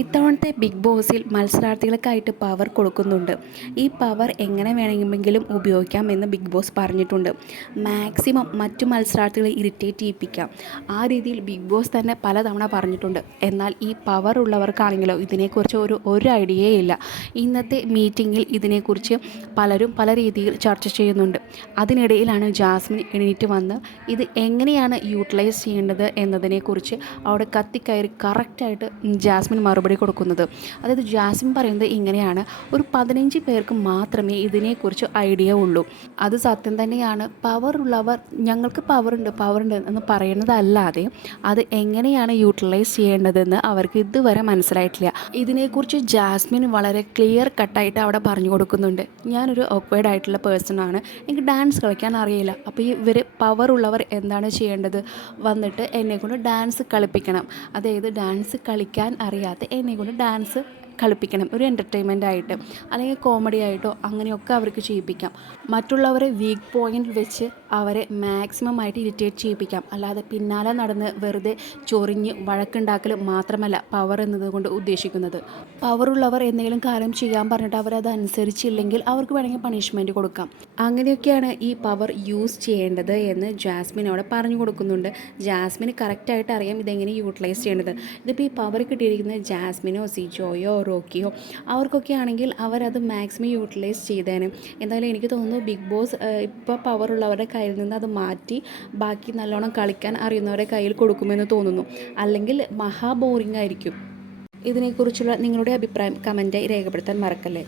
ഇത്തവണത്തെ ബിഗ് ബോസിൽ മത്സരാർത്ഥികൾക്കായിട്ട് പവർ കൊടുക്കുന്നുണ്ട്. ഈ പവർ എങ്ങനെ വേണമെങ്കിലും ഉപയോഗിക്കാം എന്ന് ബിഗ് ബോസ് പറഞ്ഞിട്ടുണ്ട്. മാക്സിമം മറ്റു മത്സരാർത്ഥികളെ ഇറിറ്റേറ്റ് ചെയ്യിപ്പിക്കാം. ആ രീതിയിൽ ബിഗ് ബോസ് തന്നെ പലതവണ പറഞ്ഞിട്ടുണ്ട്. എന്നാൽ ഈ പവർ ഉള്ളവർക്കാണെങ്കിലോ ഇതിനെക്കുറിച്ച് ഒരു ഒരു ഐഡിയയേ ഇല്ല. ഇന്നത്തെ മീറ്റിങ്ങിൽ ഇതിനെക്കുറിച്ച് പലരും പല രീതിയിൽ ചർച്ച ചെയ്യുന്നുണ്ട്. അതിനിടയിലാണ് ജാസ്മിൻ എണീറ്റ് വന്ന് ഇത് എങ്ങനെയാണ് യൂട്ടിലൈസ് ചെയ്യേണ്ടത് എന്നതിനെക്കുറിച്ച് അവിടെ കത്തിക്കയറി കറക്റ്റായിട്ട് ജാസ്മിൻ മറുപടി കൊടുക്കുന്നത്. അതായത് ജാസ്മിൻ പറയുന്നത് ഇങ്ങനെയാണ്. ഒരു പതിനഞ്ച് പേർക്ക് മാത്രമേ ഇതിനെക്കുറിച്ച് ഐഡിയ ഉള്ളൂ. അത് സത്യം തന്നെയാണ്. പവർ ഉള്ളവർ ഞങ്ങൾക്ക് പവർ ഉണ്ട് എന്ന് പറയുന്നതല്ലാതെ അത് എങ്ങനെയാണ് യൂട്ടിലൈസ് ചെയ്യേണ്ടതെന്ന് അവർക്ക് ഇതുവരെ മനസ്സിലായിട്ടില്ല. ഇതിനെക്കുറിച്ച് ജാസ്മിൻ വളരെ ക്ലിയർ കട്ടായിട്ട് അവിടെ പറഞ്ഞു കൊടുക്കുന്നുണ്ട്. ഞാനൊരു ഒക്വേർഡ് ആയിട്ടുള്ള പേഴ്സണാണ് എനിക്ക് ഡാൻസ് കളിക്കാൻ അറിയില്ല. അപ്പോൾ ഇവർ പവർ ഉള്ളവർ എന്താണ് ചെയ്യേണ്ടത്? വന്നിട്ട് എന്നെക്കൊണ്ട് ഡാൻസ് കളിപ്പിക്കണം. അതായത് ഡാൻസ് കളിക്കാൻ അറിയാത്ത എന്നെക്കൊണ്ട് ഡാൻസ് കളിപ്പിക്കണം ഒരു എന്റർടൈൻമെന്റ് ആയിട്ട് അല്ലെങ്കിൽ കോമഡി ആയിട്ടോ അങ്ങനെയൊക്കെ അവർക്ക് ചെയ്യിപ്പിക്കാം. മറ്റുള്ളവരെ വീക്ക് പോയിന്റ് വെച്ച് അവരെ മാക്സിമം ആയിട്ട് ഇറിറ്റേറ്റ് ചെയ്യിപ്പിക്കാം. അല്ലാതെ പിന്നാലെ നടന്ന് വെറുതെ ചൊറിഞ്ഞ് വഴക്കുണ്ടാക്കൽ മാത്രമല്ല പവർ എന്നതുകൊണ്ട് ഉദ്ദേശിക്കുന്നത്. പവറുള്ളവർ എന്തെങ്കിലും കാര്യം ചെയ്യാൻ പറഞ്ഞിട്ട് അവരത് അനുസരിച്ചില്ലെങ്കിൽ അവർക്ക് വേണമെങ്കിൽ പണിഷ്മെന്റ് കൊടുക്കാം. അങ്ങനെയൊക്കെയാണ് ഈ പവർ യൂസ് ചെയ്യേണ്ടത് എന്ന് ജാസ്മിൻ അവിടെ പറഞ്ഞു കൊടുക്കുന്നുണ്ട്. ജാസ്മിന് കറക്റ്റായിട്ട് അറിയാം ഇതെങ്ങനെ യൂട്ടിലൈസ് ചെയ്യേണ്ടത്. ഇതിപ്പോൾ ഈ പവർ കിട്ടിയിരിക്കുന്നത് ജാസ്മിനോ സിജോയോ റോക്കിയോ. അവർക്കൊക്കെ ആണെങ്കിൽ അവരത് മാക്സിമം യൂട്ടിലൈസ് ചെയ്തേനെ. എന്തായാലും എനിക്ക് തോന്നുന്നു ബിഗ് ബോസ് ഇപ്പോൾ പവറുള്ളവരുടെ കയ്യിൽ നിന്ന് അത് മാറ്റി ബാക്കി നല്ലോണം കളിക്കാൻ അറിയുന്നവരുടെ കയ്യിൽ കൊടുക്കുമെന്ന് തോന്നുന്നു. അല്ലെങ്കിൽ മഹാ ബോറിംഗ് ആയിരിക്കും. ഇതിനെക്കുറിച്ചുള്ള നിങ്ങളുടെ അഭിപ്രായം കമന്റായി രേഖപ്പെടുത്താൻ മറക്കല്ലേ?